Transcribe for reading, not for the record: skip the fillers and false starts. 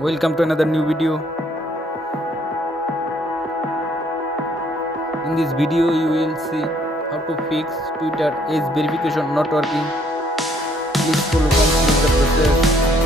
Welcome to another new video. In this video you will see how to fix Twitter age verification not working. Please follow complete the process.